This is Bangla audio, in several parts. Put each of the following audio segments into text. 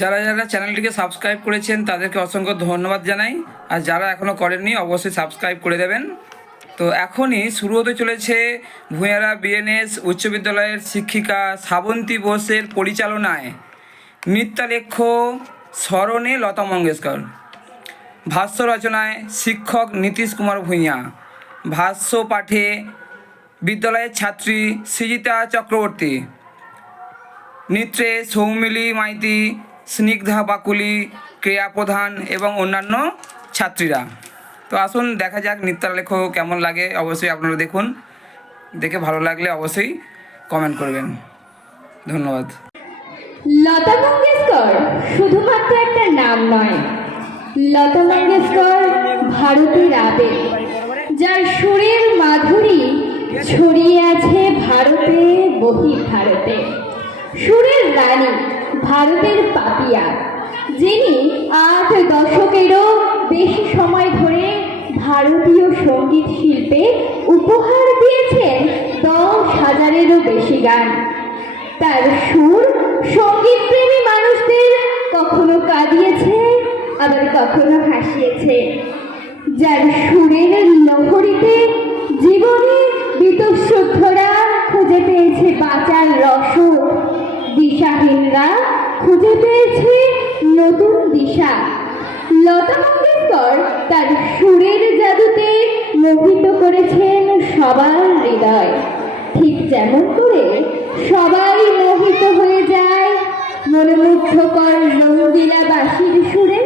যারা যারা চ্যানেলটিকে সাবস্ক্রাইব করেছেন তাদেরকে অসংখ্য ধন্যবাদ জানাই, আর যারা এখনও করেননি অবশ্যই সাবস্ক্রাইব করে দেবেন। তো এখনই শুরু হতে চলেছে ভূঁইয়ারা বিএনএস উচ্চ বিদ্যালয়ের শিক্ষিকা শ্রাবন্তী বোসের পরিচালনায় নৃত্যালেখ্য স্মরণে লতা মঙ্গেশকর, ভাষ্য রচনায় শিক্ষক নীতিশ কুমার ভূঁইয়া, ভাষ্য পাঠে বিদ্যালয়ের ছাত্রী সৃজিতা চক্রবর্তী, নৃত্যে সৌমিলি মাইতি, স্নিগ্ধা বাকুলি, ক্রিয়া প্রধান এবং অন্যান্য ছাত্রীরা। তো আসুন দেখা যাক নৃত্যালেখ্য কেমন লাগে। অবশ্যই আপনারা দেখুন, দেখে ভালো লাগলে অবশ্যই কমেন্ট করবেন। ধন্যবাদ। লতা মঙ্গেশকর শুধুমাত্র একটা নাম নয়, লতা মঙ্গেশকর ভারতের আবেগ, যার সুরের মাধুরী ছড়িয়ে আছে ভারতে বহির্ভারতে। সুরের রানী, ভারতের পাপিয়া, যিনি 8 দশকেরও বেশি সময় ধরে ভারতীয় সঙ্গীত শিল্পে উপহার দিয়েছেন 10,000-এরও বেশি গান। তার সুর সঙ্গীতপ্রেমী মানুষদের কখনো কাঁদিয়েছে, আবার কখনো হাসিয়েছে। যার সুরের লহরীতে জীবনে বীতশ্রদ্ধরা খুঁজে পেয়েছে বাঁচার রসদ, দিশাহীনরা খুঁজে পেয়েছে নতুন দিশা। লতা মঙ্গেশকর তার সুরের জাদুতে মোহিত করেছেন সবার হৃদয়, ঠিক যেমন করে সবাই মোহিত হয়ে যায় মনোমুগ্ধকর রঙ্গিলা বাঁশির সুরে।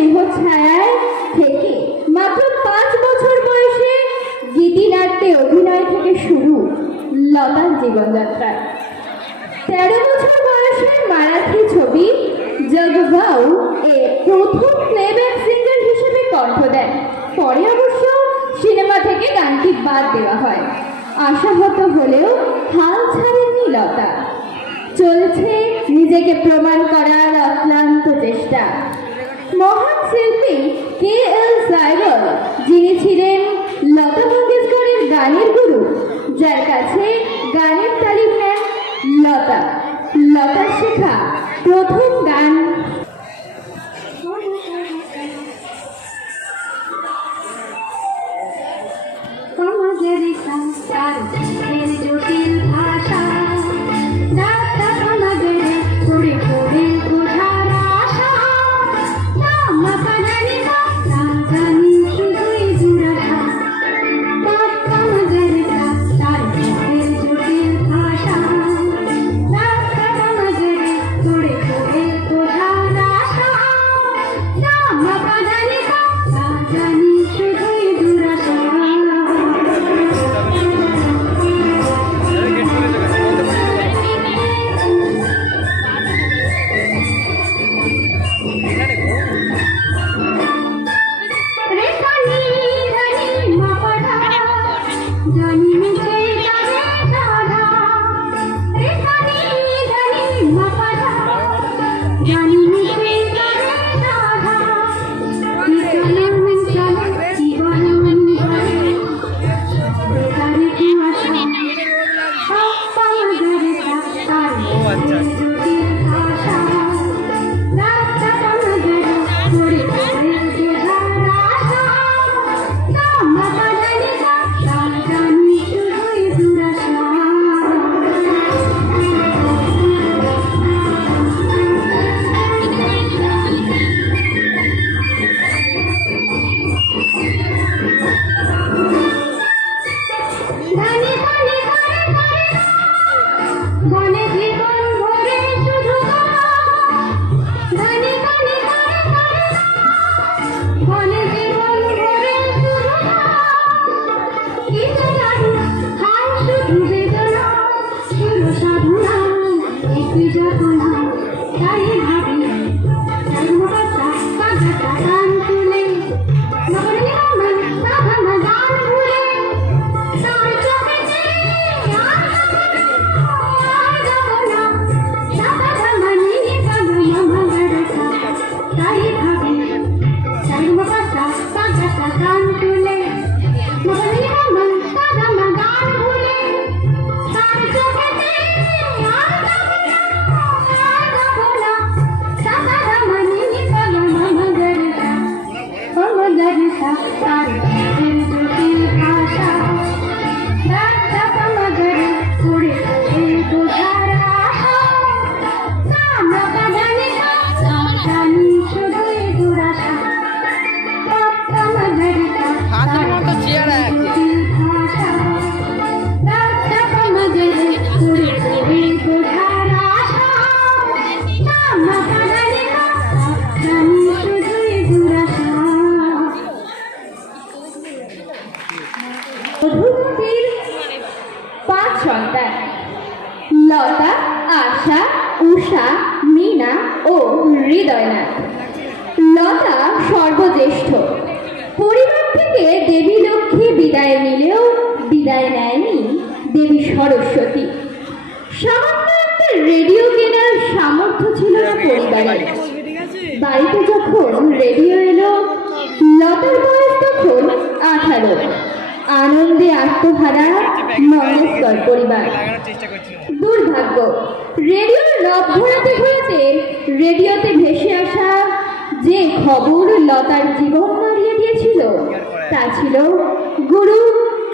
স্নেহ ছায়ায় থেকে মাত্র 5 বছর বয়সে গীতিনাট্যে অভিনয় থেকে শুরু লতার জীবনযাত্রা। 13 বছর বয়সে মারাঠি ছবি জগবাউ এ প্রথম প্লেব্যাক সিঙ্গার হিসেবে কণ্ঠ দেন। পরে অবশ্য সিনেমা থেকে গানটি বাদ দেওয়া হয়। আশাহত হলেও হাল ছাড়েননি লতা। চলছে নিজেকে প্রমাণ করার অক্লান্ত চেষ্টা। মহান শিল্পী KL সাইগল, যিনি ছিলেন লতা মঙ্গেশকরের গানের গুরু, যার কাছে গানের তালিম নেন লতা। লতার শেখা প্রথম গান জটিল ভাষা পড়ে পড়ে বোঝার আশা জানি শুধুই দুরাশা তার জটিল ভাষা পড়ে পড়ে বোঝার আশা জানি শুধুই দুরাশা জানি মিছে যাবে রাধা রে জানি জানি মাপাধা জানি মিছে যাবে রাধা চলে মন চলে জীবন মন ধরে বেকারি কি আশা সপ্পা মজুরি তার জটিল ভাষা রাস্তা মজুরি পড়ে পড়ে বোঝার আশা মাপা জানি জানি শুধুই দুরাশা ধানি ধানি ঘরে ঘরে বনে জীবন ভরে শুধু ধানি ধানি ঘরে ঘরে বনে জীবন ভরে শুধু কিছু জানি হাই শুধু বেদনা শুধু সাধনা একই যাতনা তাই ভাবি জন্মদাতা পাগাটা গান তুলে নগরে আমার সাধনা গান ভুলে তার চোখেতে আর যাব না সাধনা নিয়ে পাগল মগরটা তাই ভাবি জন্মদাতা পাগাটা গান তুলে নগরে আমার সাধনা গান ভুলে তার চোখেতে আর যাব না সাধনা নিয়ে পাগল মগরটা মগরটা তার জটিল ভাষা রাস্তা মগরে পড়ে পড়ে বোঝার আশা আমরা জানি জানি শুধুই দুরাশা মগরটা জটিল ভাষা রাস্তা মগরে পড়ে পড়ে বোঝার আশা আমরা জানি জানি শুধুই দুরাশা মধুমতির 5 সন্তান লতা, আশা, উষা, মীনা ও হৃদয়নাথ। লতা সর্বজ্যেষ্ঠ। পরিবার থেকে দেবী লক্ষ্মী বিদায় নিলেও বিদায় নেয়নি দেবী সরস্বতী। সামান্য একটা রেডিও কেনার সামর্থ্য ছিল না পরিবারের। বাড়িতে যখন রেডিও এলো, লতার বয়স তখন 18। আনন্দে আত্মহারা মঙ্গেশকর পরিবার। দুর্ভাগ্য, রেডিওর নব ঘোরাতে ঘোরাতে রেডিওতে ভেসে আসা যে খবর লতার জীবন নাড়িয়ে দিয়েছিল তা ছিল গুরু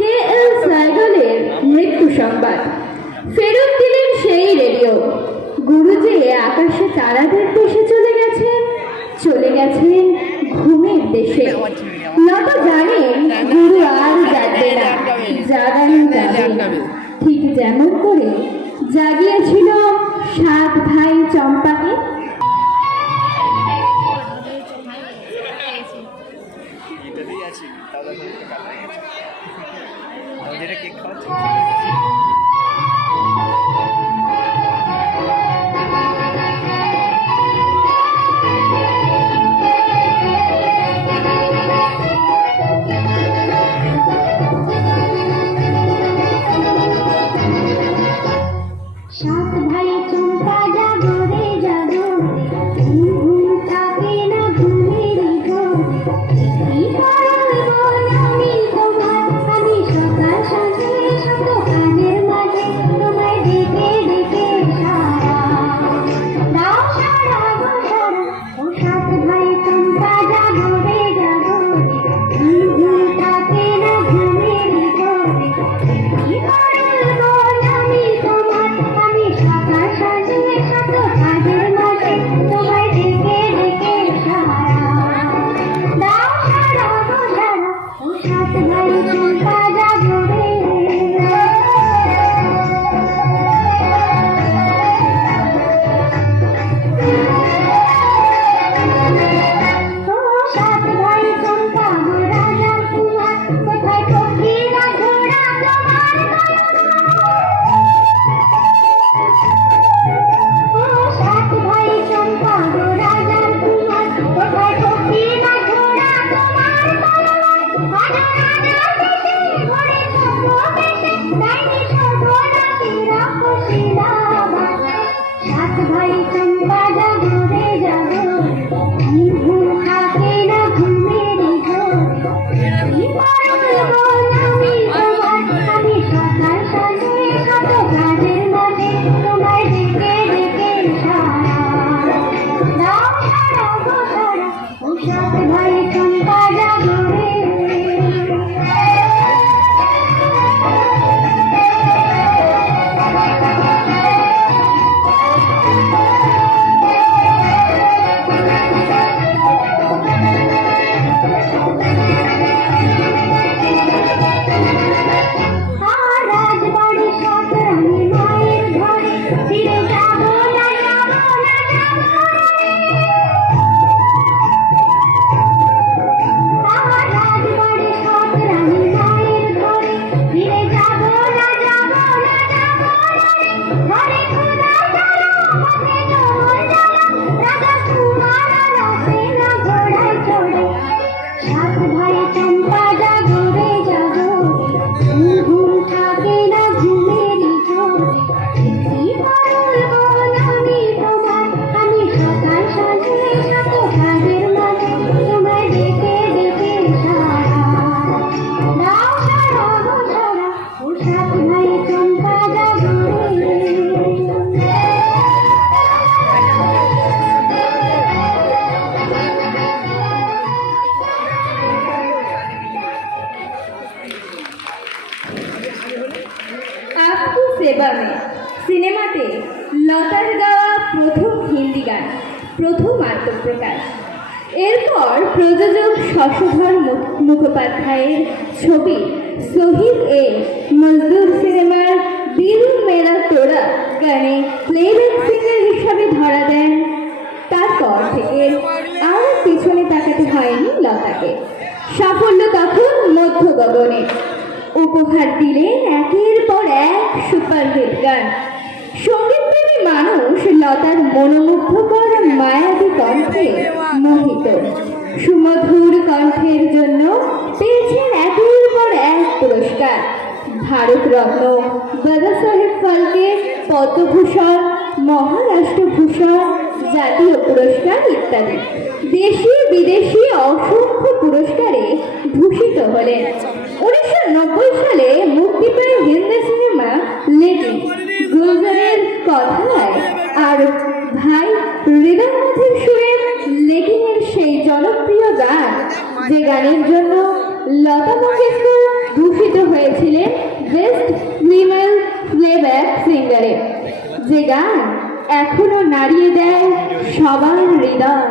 KL সাইগলের মৃত্যু সংবাদ। ফেরত দিলেন সেই রেডিও। গুরু যে আকাশে তারাদের দেশে চলে গেছেন ঘুমের দেশে। লতা জানেন গুরু আর জাগবে না, জাগানো যাবে। ঠিক যেমন করে জাগিয়েছিল 7 ভাই চম্পাকে। এটাতেই আছি তাহলে কাল হয়ে গেছে যেটা কেক খাওয়াচ্ছি সাত ভাই চম্পা জাগো রে জাগো ঘুম থাকে না ঘুমের কি করবো আমি তোমার আমি সকাল সাজে শত কাজের মাঝে তোমায় ডেকে ডেকে সারা দাও সারা গো সারা ও সাত ভাই চম্পা জাগো রে জাগো ঘুম থাকে না ঘুমের কি করবো আমি তোমার আমি সকাল সাজে শত কাজের মাঝে তোমায় ডেকে ডেকে সারা দাও সারা গো সারা ও সাত ভাই চম্পা জাগো রে ও সাত ভাই চম্পা গো রাজার কুমার কোথায় পক্ষীরা ঘোড়া তোমার ও সাত ভাই চম্পা গো রাজার কুমার কোথায় পক্ষীরা ঘোড়া তোমার ঘরে সর্ববেশে ডাইনি সর্বনাশী রাক্ষসীরা সাত ভাই চম্পা জাগো রে জাগো ঘুম থাকে না ঘুমের কি করবো আমি তোমার আমি সকাল সাজে শত কাজের মাঝে তোমায় ডেকে ডেকে সারা দাও সারা গো সারা ও সাত ভাই চম্পা জাগো রে আর রাজবাড়ি সাত রানী মায়ের ঘরে ফিরে যাবো না যাবো না যাবো আর রাজবাড়ি সাত রানী মায়ের ঘরে ফিরে যাবো না যাবো না যাবো ঘরে খোদা জ্বালা পথে জোর জ্বালা রাজা কুমার আসে না ঘোড়ায় চড়ে সাত ভাই চম্পা জাগো রে জাগো ঘুম থাকে না ঘুমের জোরে কি করবো আমি তোমার আমি সকাল সাজে শত কাজের মাঝে তোমায় ডেকে ডেকে সারা দাও সারা গো সারা ও সাত ভাই চম্পা জাগো রে आपकी सेवा में সিনেমাতে লতার গাওয়া প্রথম হিন্দি গান প্রথম আত্মপ্রকাশ। এরপর প্রযোজক শশধর মুখোপাধ্যায়ের ছবি শহীদ এ মজদুর সিনেমার দিল মেরা তোরা গানে প্লেব্যাক সিঙ্গার হিসাবে ধরা দেন। তারপর থেকে আর পিছনে তাকাতে হয়নি লতাকে। সাফল্য তখন মধ্য গগনে। উপহার দিলেন একের পর এক সুপারহিট গান। সঙ্গীতপ্রেমী মানুষ লতার মনোমুগ্ধকর মায়াবী কণ্ঠে মোহিত। সুমধুর কণ্ঠের জন্য পেয়েছেন একের পর এক পুরস্কার, ভারতরত্ন, দাদাসাহেব ফালকে, পদ্মভূষণ, মহারাষ্ট্রভূষণ, জাতীয় পুরস্কার ইত্যাদি। দেশি বিদেশি অসংখ্য পুরস্কারে ভূষিত হলেন। 1990 সালে মুক্তি পায় হিন্দি সিনেমা লেকিন গুলজারের কথায় আর ভাই হৃদয়নাথের সুরে লেকিনের সেই জনপ্রিয় গান, যে গানের জন্য লতা মঙ্গেশকর ভূষিত হয়েছিলেন বেস্ট ফিমেল প্লেব্যাক সিঙ্গারে, যে গান এখনো নাড়িয়ে দেয় সবার হৃদয়।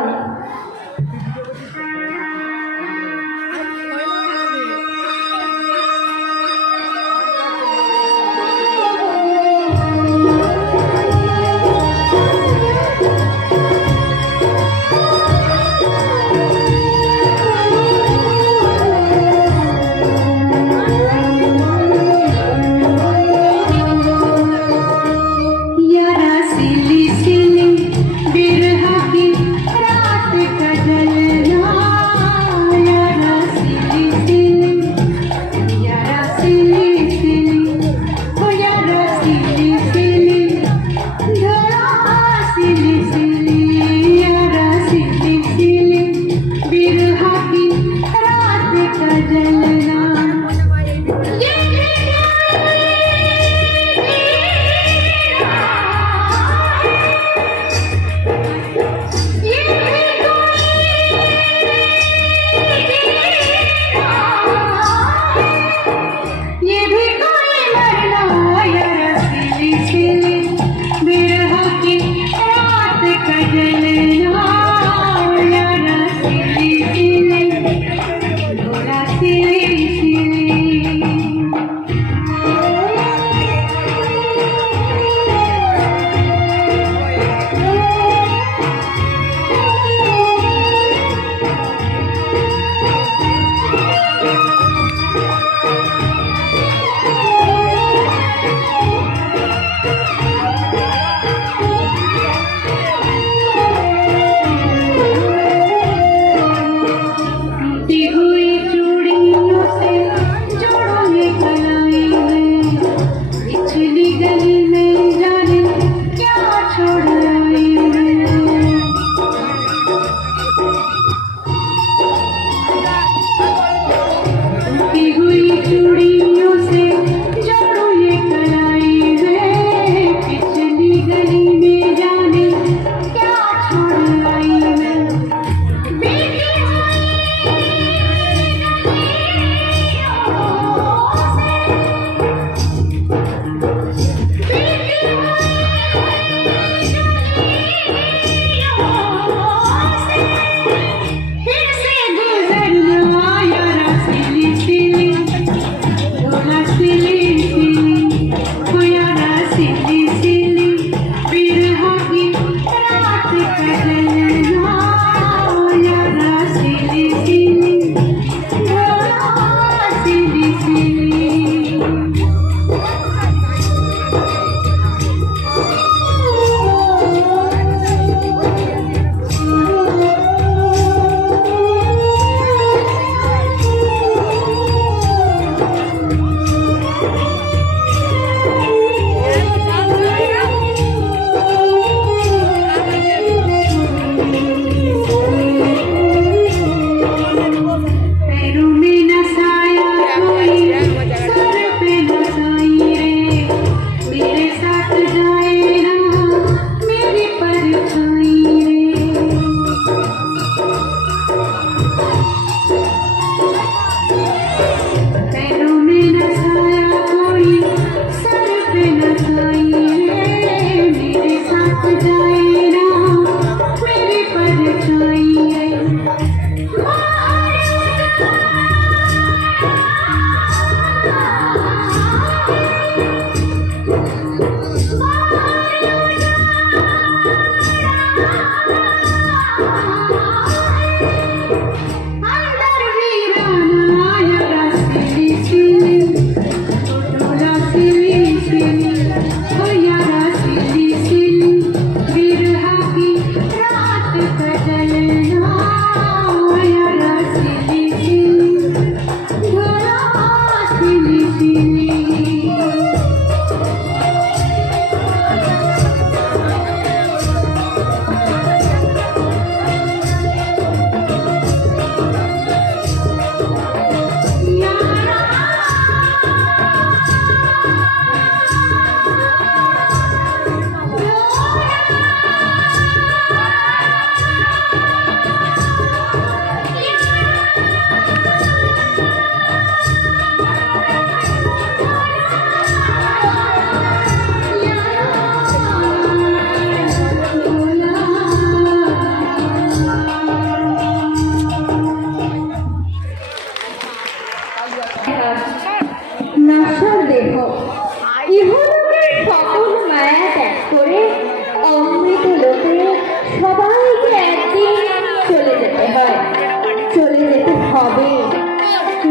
হবে,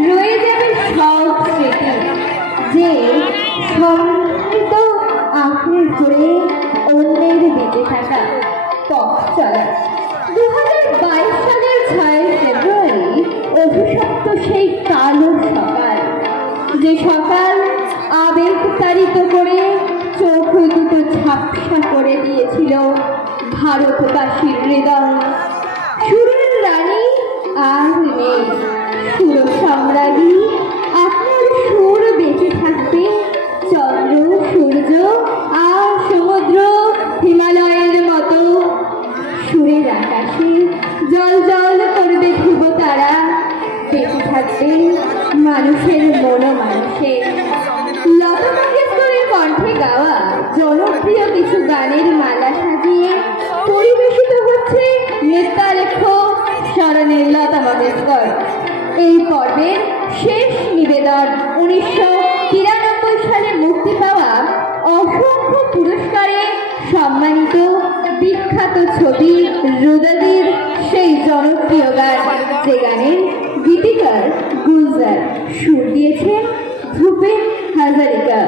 রয়ে যাবে সব স্মৃতি, যে সম্মিলিত আঁকড়ে ধরে অন্যের বেঁচে থাকা পথ চলা। 2022 সালের 6 ফেব্রুয়ারি অভিশপ্ত সেই কালো সকাল, যে সকাল আবেগ তাড়িত করে চোখ দুটো ঝাপসা করে দিয়েছিল ভারতবাসীর হৃদয়। সুরের রানী আর নেই, সুর সম্রাজ্ঞী আপনার সুর বেঁচে থাকবে চন্দ্র, সূর্য আর সমুদ্র, হিমালয়ের মতো। সুরের আকাশে জল জল করবে ধ্রুব তারা, বেঁচে থাকবে মানুষের মানুষে। লতা মঙ্গেশকরের কণ্ঠে গাওয়া জনপ্রিয় কিছু গানের মালা সাজিয়ে পরিবেশিত হচ্ছে নৃত্যালেখ্য স্মরণের লতা মঙ্গেশকর। এই পর্বের শেষ নিবেদন 1993 সালে মুক্তি পাওয়া অসংখ্য পুরস্কারে সম্মানিত বিখ্যাত ছবি রুদাদির সেই জনপ্রিয় গান, যে গানের গীতিকার গুলজার, সুর দিয়েছেন ভূপেন হাজারিকা।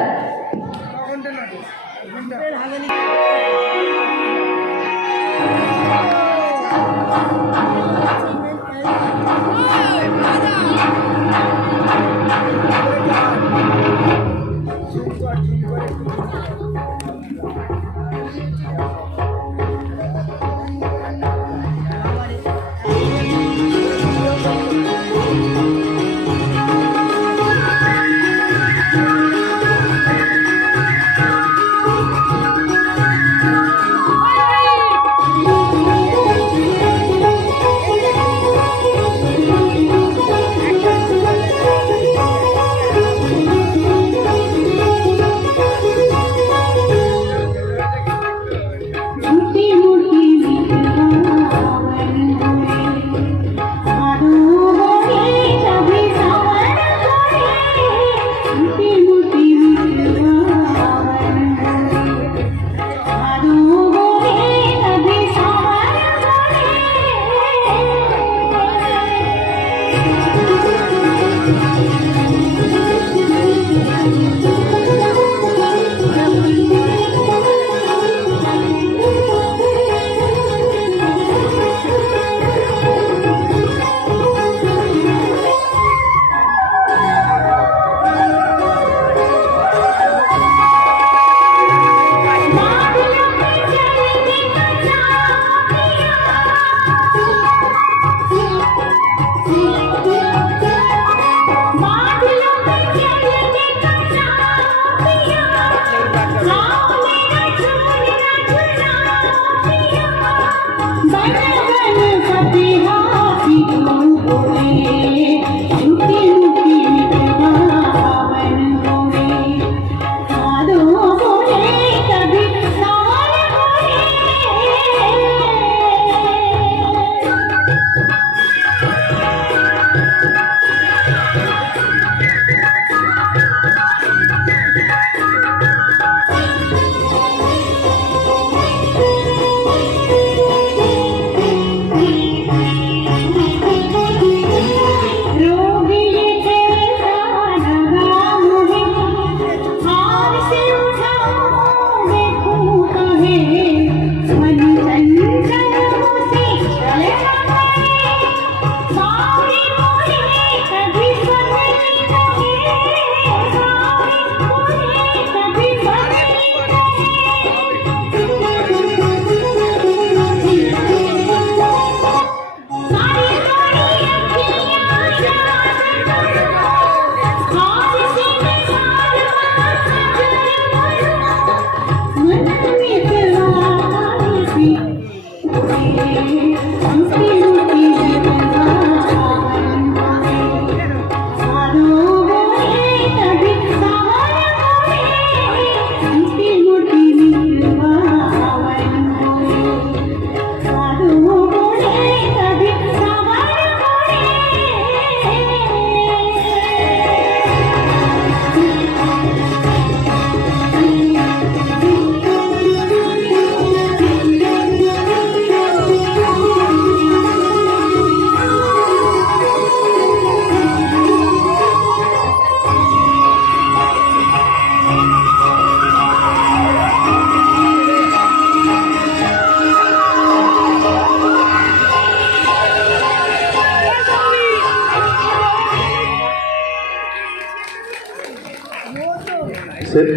মা সেট